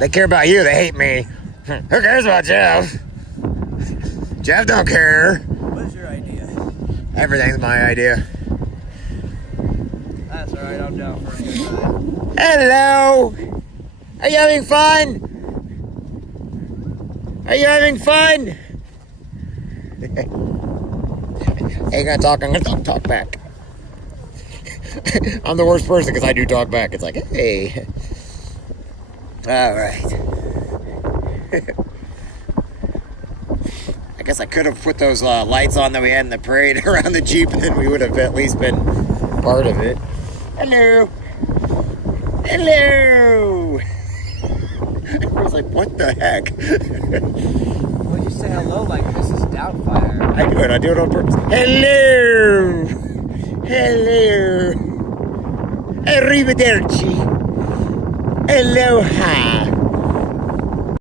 They care about you, they hate me. Who cares about Jeff? Jeff don't care. What is your idea? Everything's my idea. That's alright, I'm down for a good time. Hello! Are you having fun? Are you having fun? Ain't gonna talk, I'm gonna talk back. I'm the worst person because I do talk back. It's like, hey. Alright. I guess I could have put those lights on that we had in the parade around the Jeep, and then we would have at least been part of it. Hello. Hello. I was like, what the heck? Why'd you say hello like Mrs. Doubtfire? I do it on purpose. Hello. Hello. Arrivederci. Aloha.